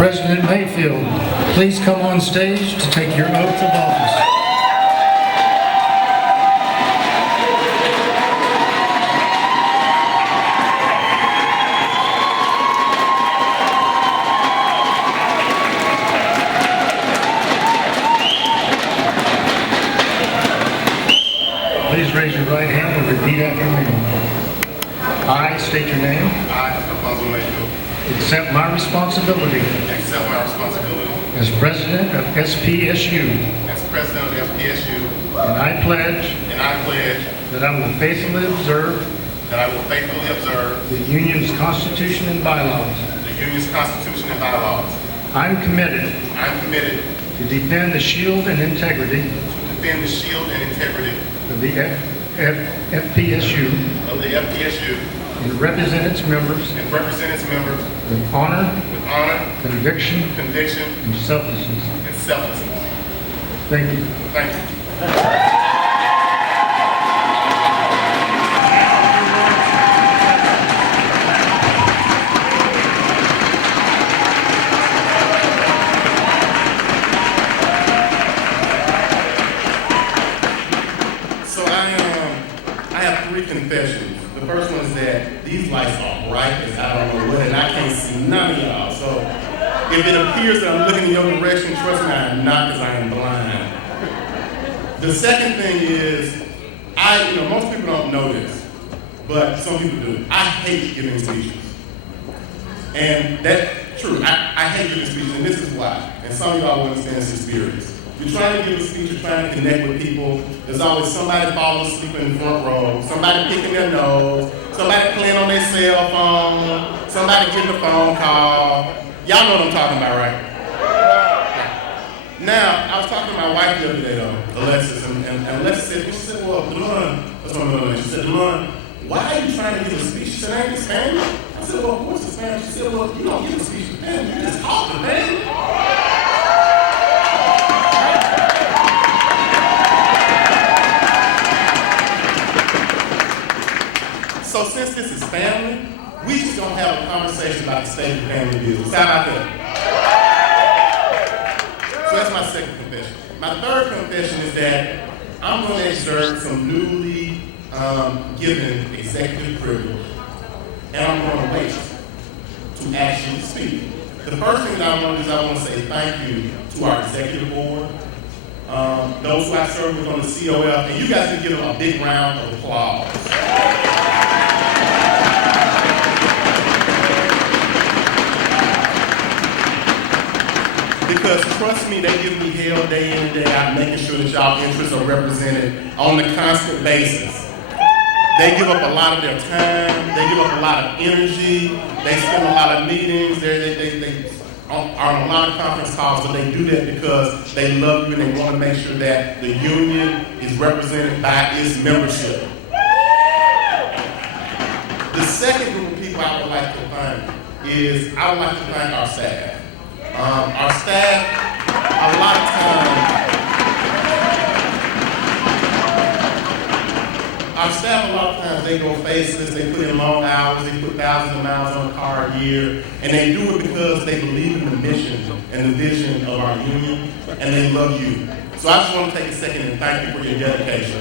President Mayfield, please come on stage to take your oath of office. Please raise your right hand and repeat after me. I state your name. I, Alphonso Mayfield, Accept my responsibility accept my responsibility as President of SPSU, as President of the FPSU, and I pledge and I pledge that I will faithfully observe that I will faithfully observe the Union's Constitution and bylaws. the Union's Constitution and bylaws. I'm committed I am committed to defend the shield and integrity to defend the shield and integrity of the FPSU of the FPSU and represent its members and represent its members with honor, with honor, conviction, conviction, and selflessness. and selflessness. Thank you. Thank you. So I have three confessions. The first one is that these lights are bright as I don't know what, and I can't see none of y'all. So if it appears that I'm looking in your direction, trust me, I am not, because I am blind. The second thing is, most people don't know this, but some people do. I hate giving speeches. And that's true. I hate giving speeches, and this is why. And some of y'all will understand this experience. You're trying to give a speech, you're trying to connect with people. There's always somebody falling asleep in the front row, somebody picking their nose, somebody playing on their cell phone, somebody getting a phone call. Y'all know what I'm talking about, right? Now, I was talking to my wife the other day, though, Alexis, and Alexis said, well, Delon, that's what I'm doing. She said, Delon, why are you trying to give a speech? She said, I ain't in Spanish. I said, well, of course it's Spanish. She said, well, you don't give a speech in Spanish, you just talk in Spanish. So since this is family, we just gonna have a conversation about the state of family business. How about that? So that's my second confession. My third confession is that I'm gonna exert some newly given executive privilege, and I'm gonna wait to actually speak. The first thing that I want to do is I want to say thank you to our executive board, those who I serve with on the COF, and you guys can give them a big round of applause. Because trust me, they give me hell day in and day out, making sure that y'all interests are represented on a constant basis. They give up a lot of their time, they give up a lot of energy, they spend a lot of meetings, they are on a lot of conference calls, but they do that because they love you and they want to make sure that the union is represented by its membership. The second group of people I would like to thank is, I would like to thank our staff. Our staff, a lot of times, they go faceless, they put in long hours, they put thousands of miles on a car a year, and they do it because they believe in the mission and the vision of our union, and they love you. So I just want to take a second and thank you for your dedication.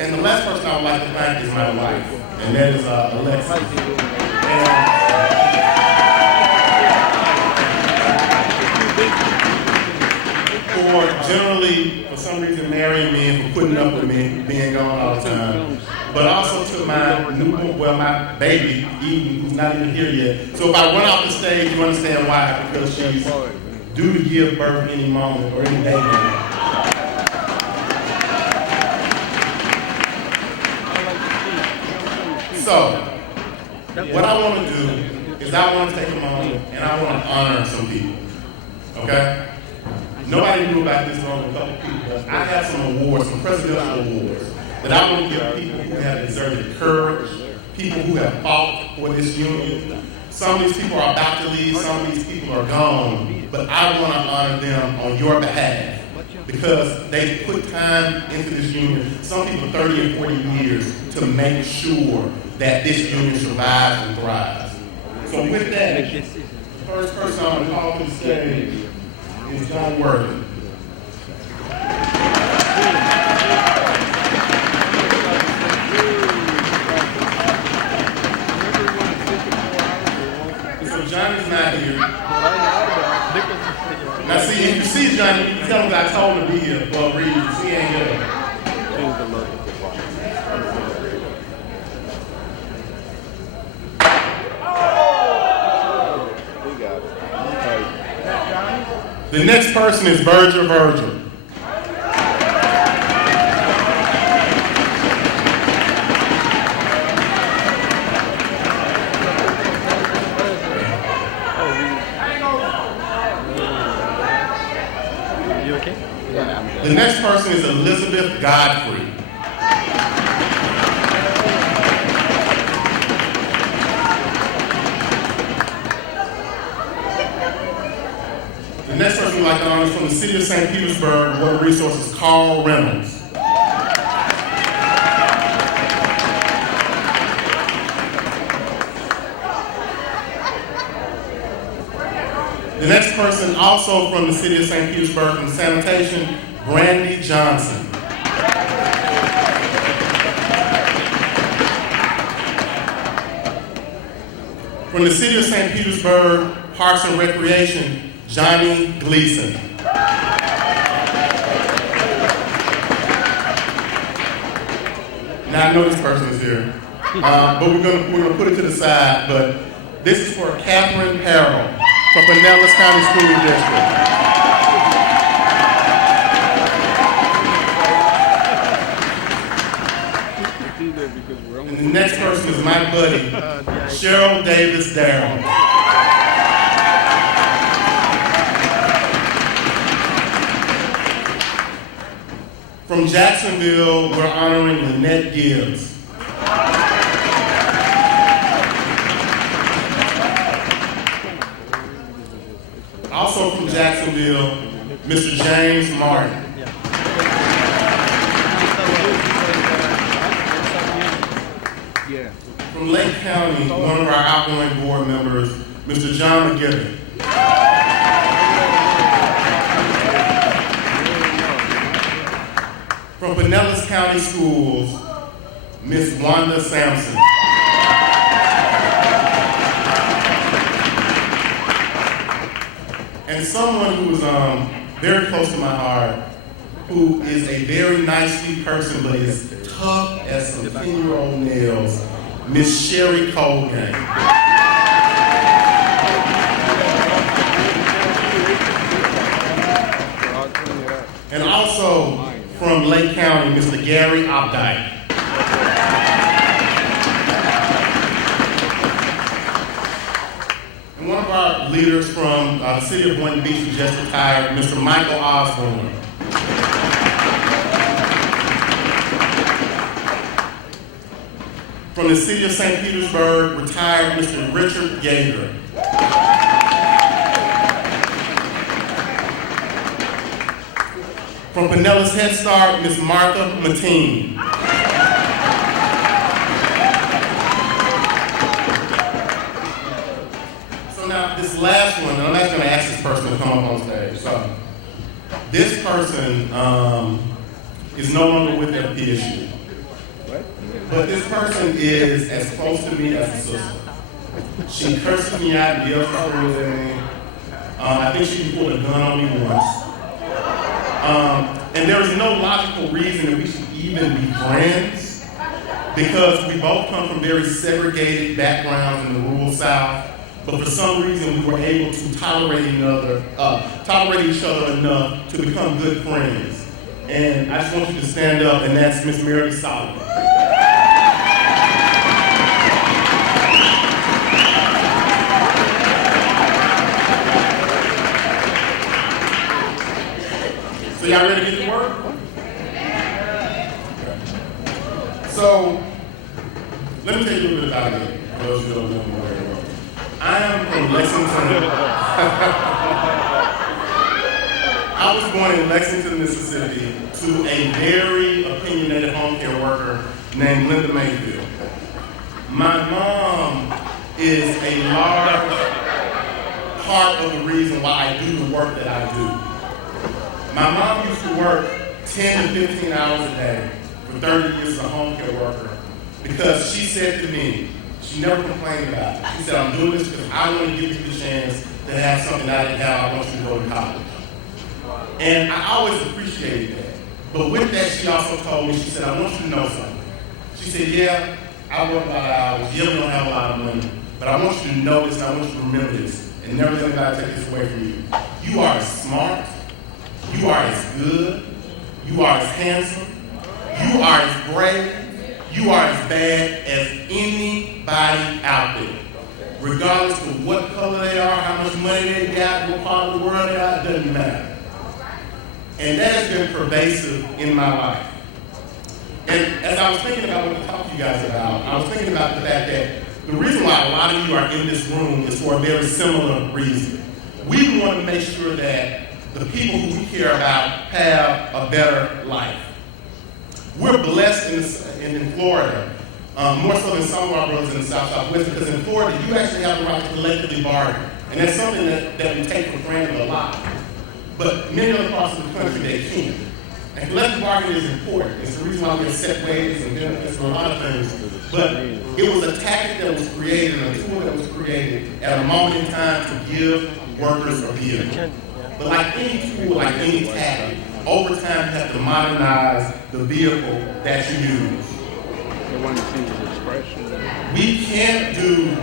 And the last person I would like to thank is my wife, and that is Alexis. For some reason, marrying me and for putting up with me, being gone all the time. But also to my my baby, Eden, who's not even here yet. So if I run off the stage, you understand why, because she's due to give birth any moment or any day now. So, what I want to do is I want to take a moment and I want to honor some people, okay? Nobody knew about this on a couple people. I have some awards, some presidential awards, that I want to give people who have exerted courage, people who have fought for this union. Some of these people are about to leave, some of these people are gone, but I want to honor them on your behalf. because they put time into this union, some people 30 and 40 years, to make sure that this union survives and thrives. So with that, the first person I'm going to call to the stage is John Worthing. So Johnny's not here. Now see, if you see Johnny, you tell him that I told him to be here for a reason. He ain't here. The next person is Virgil. You okay? Yeah. The next person is Elizabeth Godfrey. The next person we'd like to honor is from the city of St. Petersburg, Water Resources, Carl Reynolds. The next person, also from the city of St. Petersburg, from sanitation, Brandy Johnson. From the city of St. Petersburg, Parks and Recreation, Johnny Gleason. Now I know this person is here, but we're gonna put it to the side. But this is for Catherine Harrell from Pinellas County School District. And the next person is my buddy, Cheryl Davis Darrell. From Jacksonville, we're honoring Lynette Gibbs. Also from Jacksonville, Mr. James Martin. From Lake County, one of our outgoing board members, Mr. John McGibbon. From Pinellas County Schools, Miss Wanda Sampson. And someone who is very close to my heart, who is a very nice, sweet person, but is tough as some 10-year-old nails, Miss Sherry Colgan. And also from Lake County, Mr. Gary Opdyke. And one of our leaders from the city of Boynton Beach who just retired, Mr. Michael Osborne. From the city of St. Petersburg, retired Mr. Richard Yeager. From Pinellas Head Start, Ms. Martha Mateen. So now this last one, and I'm actually going to ask this person to come up on stage. So this person is no longer with FPSU. But this person is as close to me as a sister. She curses me out and yells at me. I think she pulled a gun on me once. And there is no logical reason that we should even be friends, because we both come from very segregated backgrounds in the rural South. But for some reason, we were able to tolerate each other enough to become good friends. And I just want you to stand up, and that's Miss Mary Solomon. So y'all ready to get to work? Okay. So, let me tell you a little bit about me, for those who don't know me very well. I am from Lexington. I was born in Lexington, Mississippi, to a very opinionated home care worker named Linda Mayfield. My mom is a large part of the reason why I do the work that I do. My mom used to work 10 to 15 hours a day for 30 years as a home care worker because she said to me, she never complained about it. She said, I'm doing this because I want to give you the chance to have something I didn't have. I want you to go to college. And I always appreciated that. But with that, she also told me, she said, I want you to know something. She said, yeah, I work a lot of hours. Yeah, we don't have a lot of money. But I want you to know this, and I want you to remember this, and never let anybody take this away from you. You are as smart. You are as good. You are as handsome. You are as brave. You are as bad as anybody out there. Regardless of what color they are, how much money they got, what part of the world they are, it doesn't matter. And that has been pervasive in my life. And as I was thinking about what to talk to you guys about, I was thinking about the fact that the reason why a lot of you are in this room is for a very similar reason. We want to make sure that the people who we care about have a better life. We're blessed in Florida, more so than some of our brothers in the Southwest, because in Florida, you actually have the right to collectively bargain. And that's something that we take for granted a lot. But many other parts of the country, they can't. And collective bargaining is important. It's the reason why we have set wages and benefits and a lot of things. But it was a tactic that was created, a tool that was created at a moment in time to give workers a vehicle. But like any tool, like any tactic, over time you have to modernize the vehicle that you use. We can't do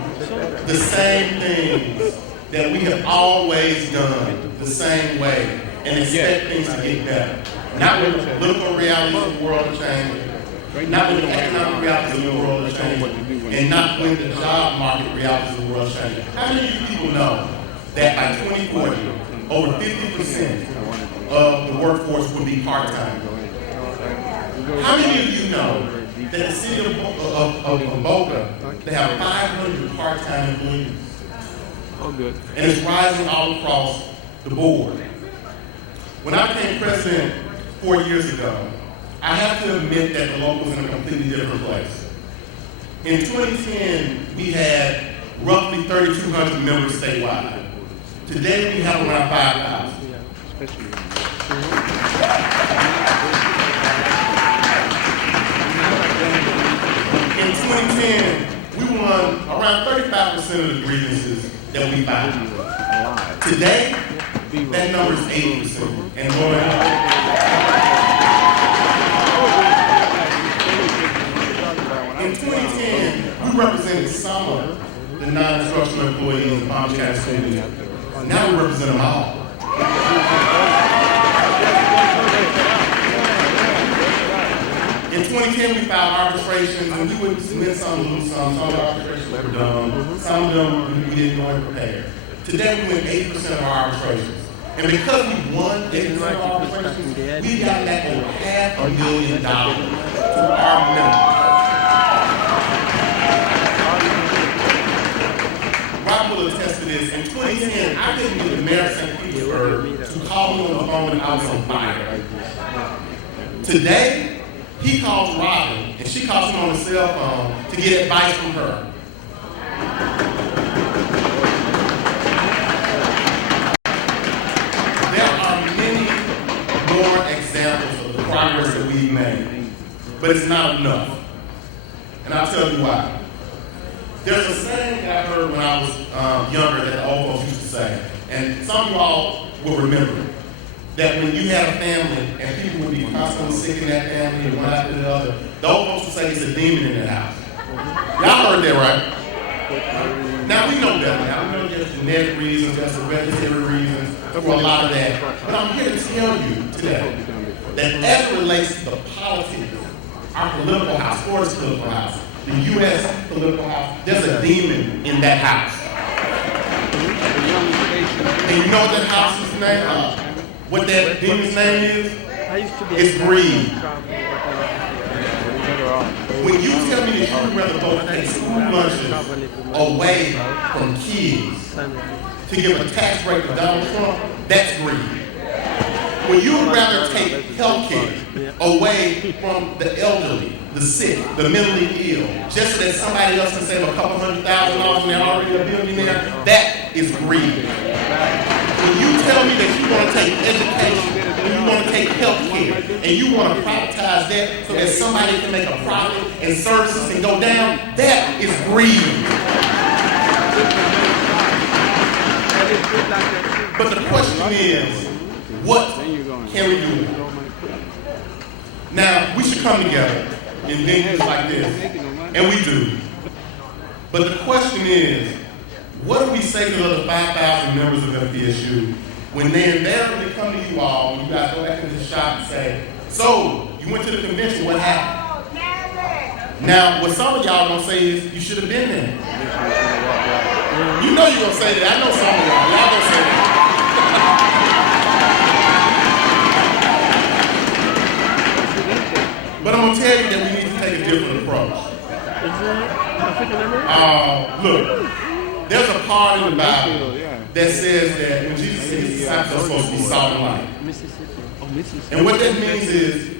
the same things that we have always done the same way and expect things to get better. Not when the political realities of the world are changing, not when the economic realities of the world are changing, and not when the job market realities of the world are changing. How many of you people know that by 2040, over 50% of the workforce will be part-time? How many of you know that the city of Boca, they have 500 part-time employees? Oh, good. And it's rising all across the board. When I became president 4 years ago, I have to admit that the local was in a completely different place. In 2010, we had roughly 3,200 members statewide. Today, we have around 5,000. In 2010, we won around 35% of the grievances that we filed. Today, that number is 80% and going up. In 2010, we represented some of the non-instructional employees in Palm County School District. Now we represent them all. In 2010, we filed arbitrations, and we would submit some, lose some. Some of the arbitrations were dumb. Some of them we didn't know and prepare. Today, we win 80% of our arbitrations. And because we won 80% of our arbitrations, we got back over $500,000 to our members. Rob will attest to this. In 2010, I didn't get the mayor of St. Petersburg to call me on the phone when I was on fire. Today, he calls Robin, and she calls him on the cell phone to get advice from her. There are many more examples of the progress that we've made, but it's not enough. And I'll tell you why. There's a saying that I heard when I was younger that the old folks used to say, and some of you all will remember it, that when you had a family and people would be constantly sick in that family and one after the other, the old folks would say it's a demon in that house. Y'all heard that, right? Now we know better now. We know there's genetic reasons, there's hereditary reasons for a lot of that. But I'm here to tell you today that as it relates to the politics, our political house, Florida's political house, the U.S. political house, there's a demon in that house. And you know what that house's name is? What that demon's name is? It's greed. When you tell me that you would rather go take school lunches away from kids to give a tax break to Donald Trump, that's greed. When you would rather take health care away from the elderly, the sick, the mentally ill, just so that somebody else can save a couple $100,000 and they're already a billionaire, that is greed. When you tell me that you want to take education, and you want to take health care, and you want to privatize that so that somebody can make a profit and services can go down, that is greed. But the question is, what can we do? Now, we should come together in venues like this, and we do. But the question is, what do we say to the other 5,000 members of FPSU when they invariably come to you all, and you guys go back into the shop and say, so, you went to the convention, what happened? Now, what some of y'all gonna say is, you should have been there. You know you're gonna say that. I know some of y'all. Y'all gonna say that. But I'm gonna tell you that we need to take a different approach. Look, there's a part in the Bible that says that when Jesus said his disciples are supposed to be salt and light. And what that means is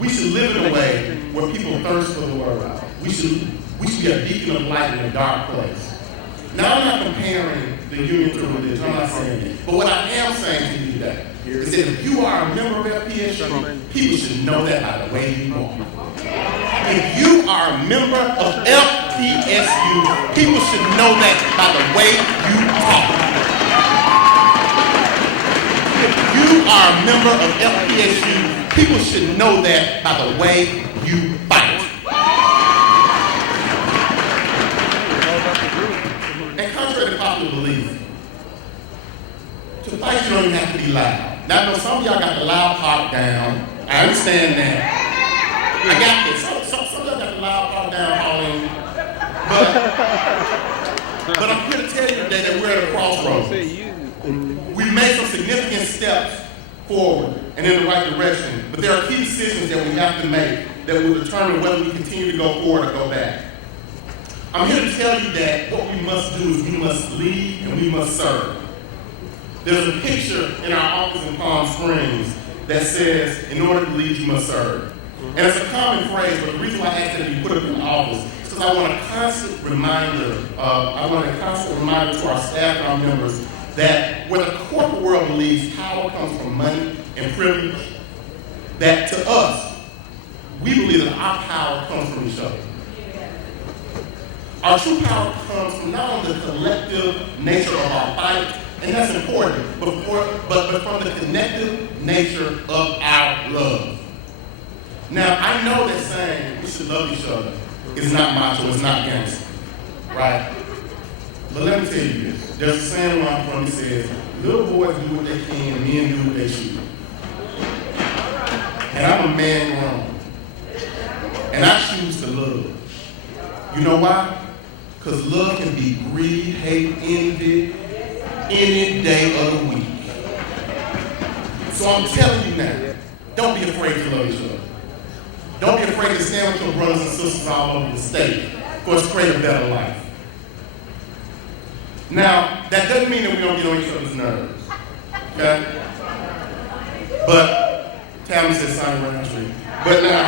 we should live in a way where people thirst for the word. We should be a beacon of light in a dark place. Now, I'm not comparing the union to religion. I'm not saying that. But what I am saying to you today is that if you are a member of FPSU, people should know that by the way you walk. If you are a member of FPSU, people should know that by the way you talk. If you are a member of FPSU, people should know that by the way you fight. And contrary to popular belief, to fight you don't even have to be loud. Now I know some of y'all got the loud part down. I understand that. I got this. Some of y'all got the loud part down, Pauline. But I'm here to tell you today that we're at a crossroads. We've made some significant steps forward and in the right direction. But there are key decisions that we have to make that will determine whether we continue to go forward or go back. I'm here to tell you that what we must do is we must lead and we must serve. There's a picture in our office in Palm Springs that says, in order to lead, you must serve. And it's a common phrase, but the reason why I asked that you put it in the office is because I want a constant reminder to our staff and our members that where the corporate world believes power comes from money and privilege, that to us, we believe that our power comes from each other. Our true power comes from not only the collective nature of our fight, and that's important, but from the connective nature of our love. Now, I know that saying we should love each other is not macho, it's not gangster, right? But let me tell you this. There's a saying where I'm from that says, little boys do what they can and men do what they should. And I'm a man grown. And I choose to love. You know why? Because love can be greed, hate, envy, any day of the week. So I'm telling you now, don't be afraid to love each other. Don't be afraid to stand with your brothers and sisters all over the state for us to create a better life. Now, that doesn't mean that we don't get on each other's nerves. Okay? But, Tammy said sign around the street. But now,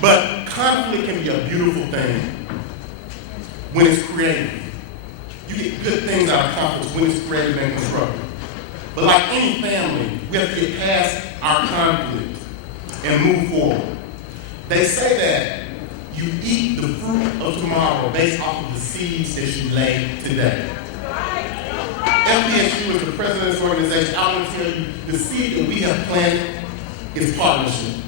but conflict can be a beautiful thing when it's creative. You get good things out of conflict when it's creative and constructive. But like any family, we have to get past our conflict and move forward. They say that you eat the fruit of tomorrow based off of the seeds that you lay today. FPSU is the president of this organization. I want to tell you, the seed that we have planted is partnership.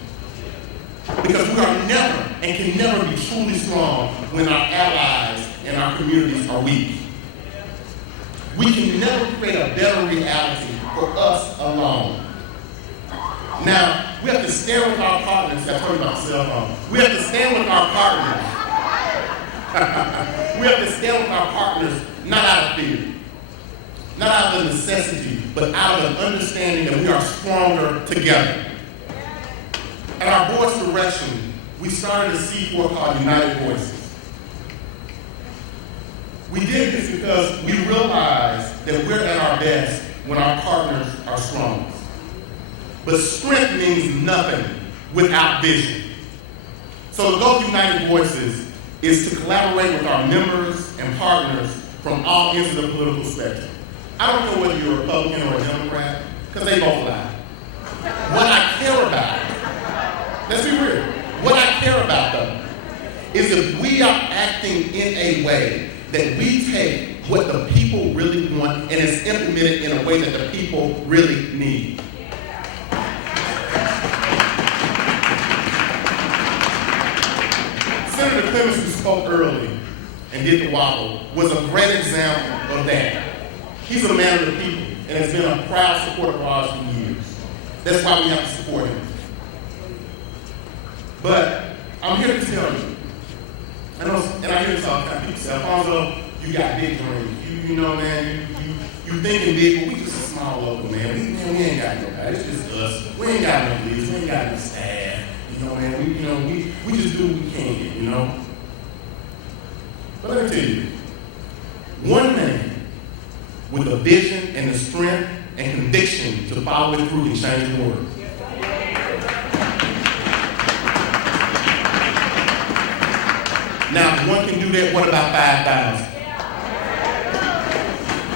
Because we are never and can never be truly strong when our allies and our communities are weak. We can never create a better reality for us alone. Now, we have to stand with our partners. I told you about cell phone. We have to stand with our partners. We have to stand with our partners, not out of fear, not out of necessity, but out of an understanding that we are stronger together. At our board's direction, we started a C4 called United Voices. We did this because we realized that we're at our best when our partners are strongest. But strength means nothing without vision. So the goal of United Voices is to collaborate with our members and partners from all ends of the political spectrum. I don't know whether you're a Republican or a Democrat, because they both lie. What I care about, let's be real, what I care about though, is if we are acting in a way that we take what the people really want and it's implemented in a way that the people really need. Senator Clemens, who spoke early and did the wobble, was a great example of that. He's a man of the people and has been a proud supporter of ours for years. That's why we have to support him. But I'm here to tell you, and I hear this all the time. People say, Alphonso, you got big dreams. You know, man, you thinking big, but we just a small local, man. We ain't got nobody. It's just us. We ain't got no leaders. We ain't got no staff. You know, man, we just do what we can, you know. But let me tell you, one man with a vision and the strength and conviction to follow it through and change the world. Now, if one can do that, what about 5,000?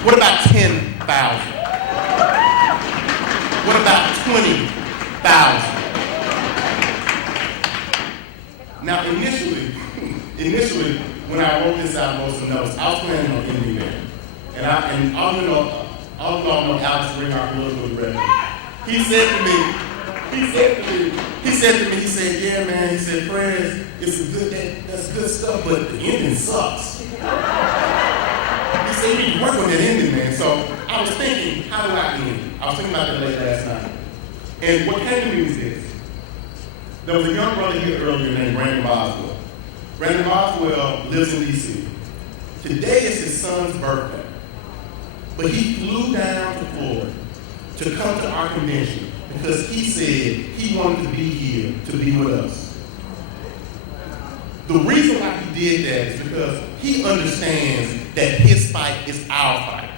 What about 10,000? What about 20,000? Now, initially, when I wrote this out, most of the notes, I was planning on ending there. And all you all know Alex Ring, our political director. He said to me, yeah, man, he said, Prez, that's good stuff, but the ending sucks. He said, we can work on that ending, man. So I was thinking, how do I end? I was thinking about that late last night. And what came to me was this. There was a young brother here earlier named Brandon Boswell. Brandon Boswell lives in D.C. Today is his son's birthday. But he flew down to Florida to come to our convention because he said he wanted to be here to be with us. The reason why he did that is because he understands that his fight is our fight.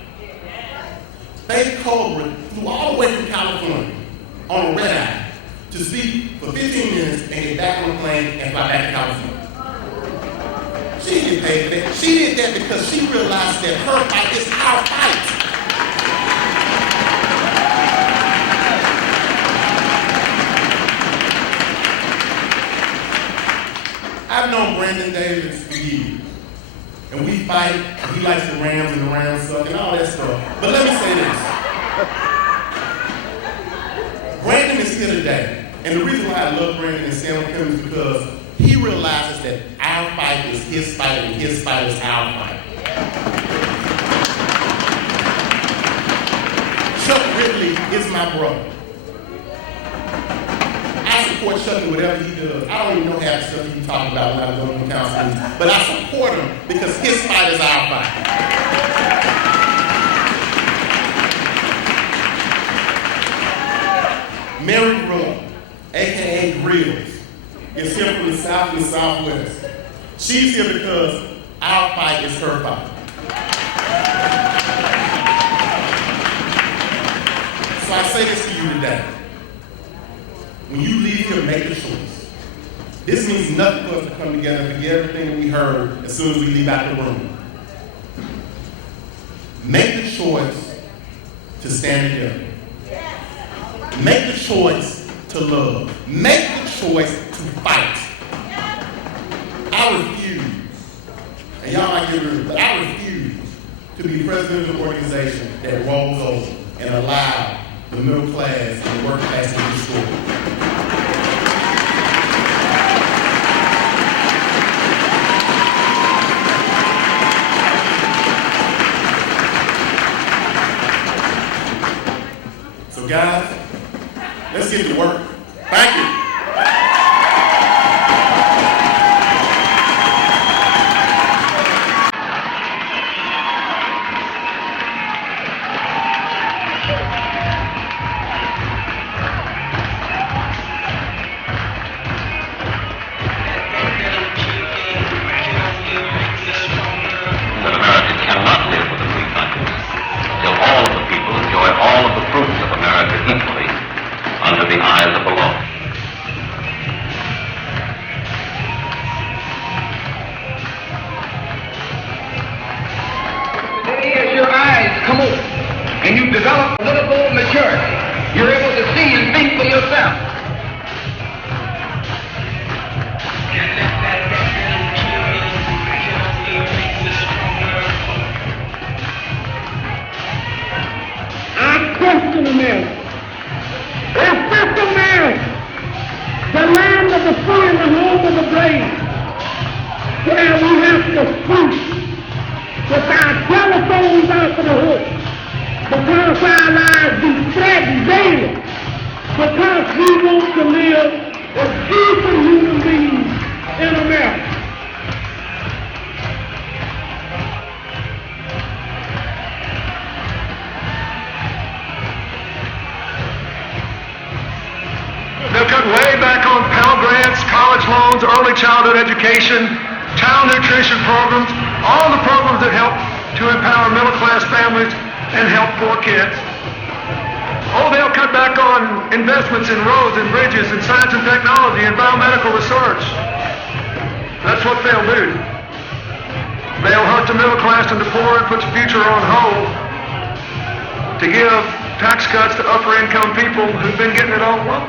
Baby Cobra flew all the way from California on a red eye to speak for 15 minutes and get back on the plane and fly back to California. She didn't get paid for that. She did that because she realized that her fight is our fight. I've known Brandon Davis for years. And we fight, and he likes the Rams and the Rams suck and all that stuff. But let me say this. Brandon is here today. And the reason why I love Brandon and stand with him is because he realizes that our fight is his fight and his fight is our fight. Chuck Ridley is my brother. I support Chuck in whatever he does. I don't even know half the stuff he talks about when I go to the council meetings, but I support him because his fight is our fight. Mary Grillo, a.k.a. Grills, is here from the South and the Southwest. She's here because our fight is her fight. So I say this to you today. When you leave here, make a choice. This means nothing for us to come together and forget everything that we heard as soon as we leave out the room. Make the choice to stand together. Make the choice to love. Make the choice to fight. I refuse, and y'all might get rid of it, but I refuse to be president of an organization that rolls over and allow the middle class and the working class to be destroyed. So guys, let's get to work. Thank you. That America cannot live with a free country till all of the people enjoy the eyes of the law. As your eyes come open and you develop a little more maturity, you're able to see and think for yourself. I question America. If this America, the land of the free and the home of the brave, where we have to sleep with our telephones out for the hook, because our lives be threatened daily, because we want to live as decent human beings in America. They'll cut way back on Pell Grants, college loans, early childhood education, child nutrition programs, all the programs that help to empower middle-class families and help poor kids. Oh, they'll cut back on investments in roads and bridges and science and technology and biomedical research. That's what they'll do. They'll hurt the middle class and the poor and put the future on hold to give tax cuts to upper income people who've been getting it all along.